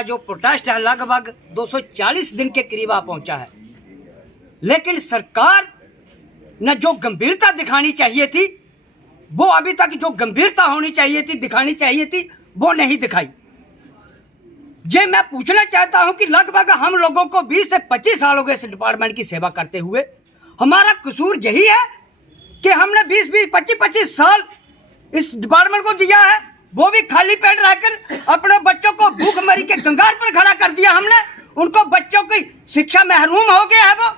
हमारा जो प्रोटेस्ट है लगभग 240 दिन के करीब आ पहुंचा है, लेकिन सरकार ने जो गंभीरता दिखानी चाहिए थी, वो अभी तक जो गंभीरता होनी चाहिए थी, दिखानी चाहिए थी, वो नहीं दिखाई। ये मैं पूछना चाहता हूं कि लगभग हम लोगों को 20 से 25 साल हो गए इस डिपार्टमेंट की सेवा करते हुए। हमारा कसूर यही है कि हमने 20-25 साल इस डिपार्टमेंट को दिया है, वो भी खाली पेट रहकर अपने बच्चों को भूखमरी के कंगाल पर खड़ा कर दिया हमने। उनको बच्चों की शिक्षा महरूम हो गया है, वो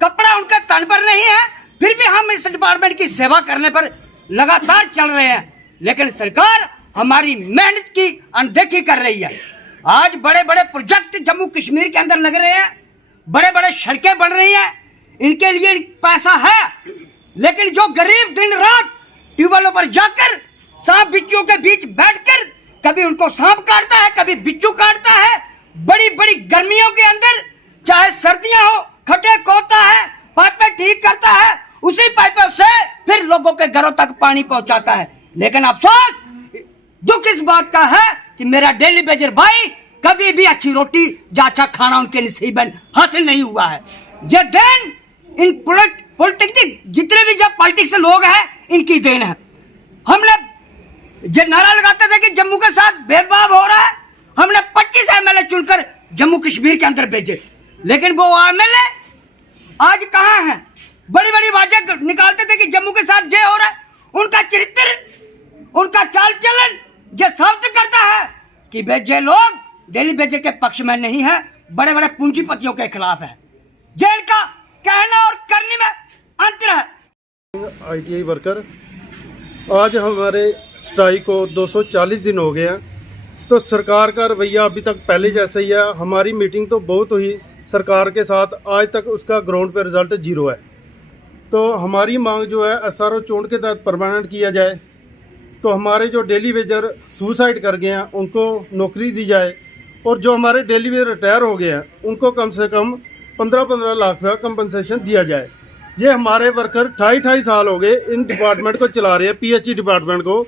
कपड़ा उनके तन पर नहीं है, फिर भी हम इस डिपार्टमेंट की सेवा करने पर लगातार चल रहे हैं। लेकिन सरकार हमारी मेहनत की अनदेखी कर रही है। आज बड़े बड़े प्रोजेक्ट जम्मू कश्मीर के अंदर लग रहे हैं, बड़े बड़े सड़कें बन रही हैं, इनके लिए पैसा है, लेकिन जो गरीब दिन रात ट्यूबवेलों पर जाकर सांप बिच्छू के बीच बैठकर कभी उनको सांप काटता है, कभी बिच्छू काटता है, बड़ी बड़ी गर्मियों के अंदर चाहे सर्दियां हो, खड्डे खोदता है, पाइपें ठीक करता है, उसी पाइपों से फिर लोगों के घरों तक पानी पहुंचाता है। लेकिन अफसोस, दुख इस बात का है कि मेरा डेली बेजर भाई कभी भी अच्छी रोटी या अच्छा खाना उनके नसीब में हासिल नहीं हुआ है। ये देन इन पॉलिटिक्स जितने भी जब पॉलिटिक्स लोग हैं, इनकी देन है। हमने ये नारा लगाते थे कि जम्मू के साथ भेदभाव हो रहा है, हमने 25 एमएलए चुनकर जम्मू कश्मीर के अंदर भेजे, लेकिन वो एमएलए आज कहां हैं? बड़ी बड़ी बातें निकालते थे कि जम्मू के साथ ये हो रहा है। उनका चरित्र, उनका चाल चलन ये साबित करता है कि वे ये लोग डेली बेजर के पक्ष में नहीं है, बड़े बड़े पूंजीपतियों के खिलाफ है। ये इनका कहना और करने में अंतर है। आईटीआई वर्कर आज हमारे स्ट्राइक को 240 दिन हो गए हैं, तो सरकार का रवैया अभी तक पहले जैसा ही है। हमारी मीटिंग तो बहुत हुई सरकार के साथ, आज तक उसका ग्राउंड पे रिजल्ट जीरो है। तो हमारी मांग जो है एसआरओ चोन के तहत परमानेंट किया जाए, तो हमारे जो डेली वेजर सुसाइड कर गए हैं उनको नौकरी दी जाए, और जो हमारे डेली वेजर रिटायर हो गए हैं उनको कम से कम 15-15 लाख रुपया कंपनसेशन दिया जाए। ये हमारे वर्कर 28 साल हो गए इन डिपार्टमेंट को चला रहे हैं, पीएचई डिपार्टमेंट को।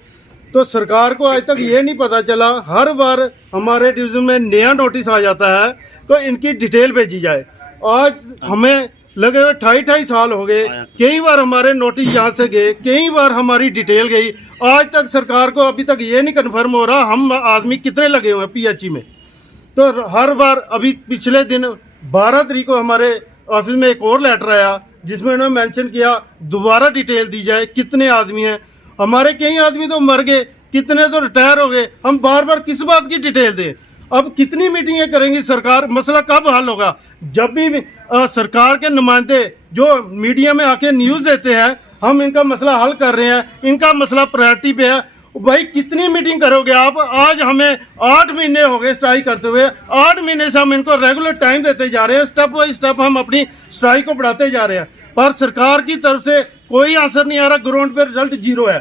तो सरकार को आज तक ये नहीं पता चला, हर बार हमारे डिवीजन में नया नोटिस आ जाता है तो इनकी डिटेल भेजी जाए। आज हमें लगे हुए 28 साल हो गए, कई बार हमारे नोटिस यहाँ से गए, कई बार हमारी डिटेल गई, आज तक सरकार को अभी तक ये नहीं कन्फर्म हो रहा हम आदमी कितने लगे हुए हैं पीएचई में। तो हर बार, अभी पिछले दिन 12 तारीख को हमारे ऑफिस में एक और लेटर आया जिसमें उन्होंने मेंशन किया दोबारा डिटेल दी जाए कितने आदमी हैं। हमारे कई आदमी तो मर गए, कितने तो रिटायर हो गए, हम बार बार किस बात की डिटेल दें? अब कितनी मीटिंगें करेंगी सरकार? मसला कब हल होगा? जब भी सरकार के नुमाइंदे जो मीडिया में आके न्यूज़ देते हैं हम इनका मसला हल कर रहे हैं, इनका मसला प्रायोरिटी पे है, भाई कितनी मीटिंग करोगे आप? आज हमें 8 महीने हो गए स्ट्राइक करते हुए, 8 महीने से हम इनको रेगुलर टाइम देते जा रहे हैं, स्टेप बाई स्टेप हम अपनी स्ट्राइक को बढ़ाते जा रहे हैं, पर सरकार की तरफ से कोई आंसर नहीं आ रहा। ग्राउंड पे रिजल्ट जीरो है।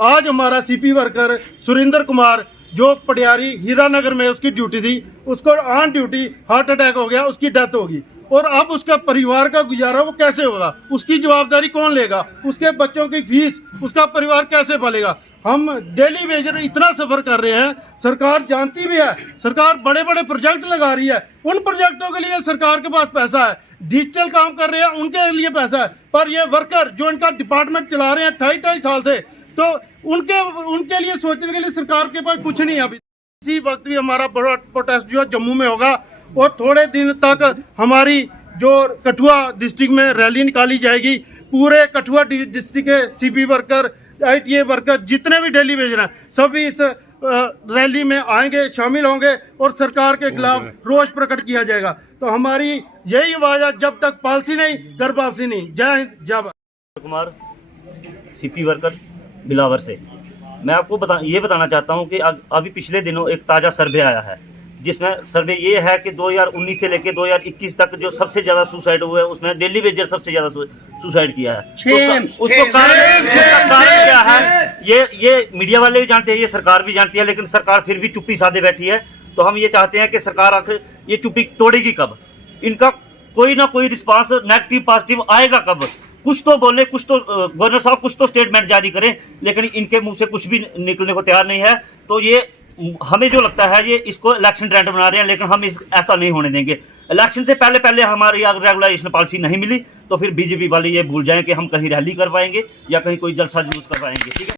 आज हमारा सीपी वर्कर सुरेंद्र कुमार जो पटियारी हीरानगर में उसकी ड्यूटी थी, उसको ऑन ड्यूटी हार्ट अटैक हो गया, उसकी डेथ होगी, और अब उसका परिवार का गुजारा वो कैसे होगा? उसकी जवाबदारी कौन लेगा? उसके बच्चों की फीस उसका परिवार कैसे पालेगा? हम डेली वेजर इतना सफर कर रहे हैं, सरकार जानती भी है, सरकार बड़े बड़े प्रोजेक्ट लगा रही है, उन प्रोजेक्टों के लिए सरकार के पास पैसा है, डिजिटल काम कर रहे हैं उनके लिए पैसा है, पर ये वर्कर जो इनका डिपार्टमेंट चला रहे हैं 28 साल से, तो उनके लिए सोचने के लिए सरकार के पास कुछ नहीं है। अभी इसी वक्त भी हमारा बड़ा प्रोटेस्ट जो जम्मू में होगा, और थोड़े दिन तक हमारी जो कठुआ डिस्ट्रिक्ट में रैली निकाली जाएगी। पूरे कठुआ डिस्ट्रिक्ट के सीपी वर्कर, आईटीआई वर्कर, जितने भी डेली वेजर हैं, सभी इस रैली में आएंगे, शामिल होंगे, और सरकार के खिलाफ रोष प्रकट किया जाएगा। तो हमारी यही आवाज़ है, जब तक पॉलिसी नहीं घर वापसी नहीं। जय हिंद, जय भारत। कुमार, सीपी वर्कर बिलावर से। मैं आपको ये बताना चाहता हूं कि अभी पिछले दिनों एक ताज़ा सर्वे आया है, जिसमें सर्वे ये है कि 2019 से लेकर 2021 तक जो सबसे ज़्यादा सुसाइड हुए हैं उसमें डेली वेजर सबसे ज़्यादा सुसाइड किया है। उसको कारण क्या है ये मीडिया वाले भी जानते हैं, ये सरकार भी जानती है, लेकिन सरकार फिर भी चुप्पी साधे बैठी है। तो हम ये चाहते हैं कि सरकार आखिर ये चुप्पी तोड़ेगी कब? इनका कोई ना कोई रिस्पांस नेगेटिव पॉजिटिव आएगा कब? कुछ तो बोले, कुछ तो गवर्नर साहब कुछ तो स्टेटमेंट जारी करें, लेकिन इनके मुंह से कुछ भी निकलने को तैयार नहीं है। तो ये हमें जो लगता है ये इसको इलेक्शन ट्रेंड बना रहे हैं, लेकिन हम ऐसा नहीं होने देंगे। इलेक्शन से पहले पहले हमारी अगर रेगुलाइजेशन पॉलिसी नहीं मिली तो फिर बीजेपी वाले ये भूल जाएं कि हम कहीं रैली कर पाएंगे या कहीं कोई जलसा जुलूस कर पाएंगे। ठीक है।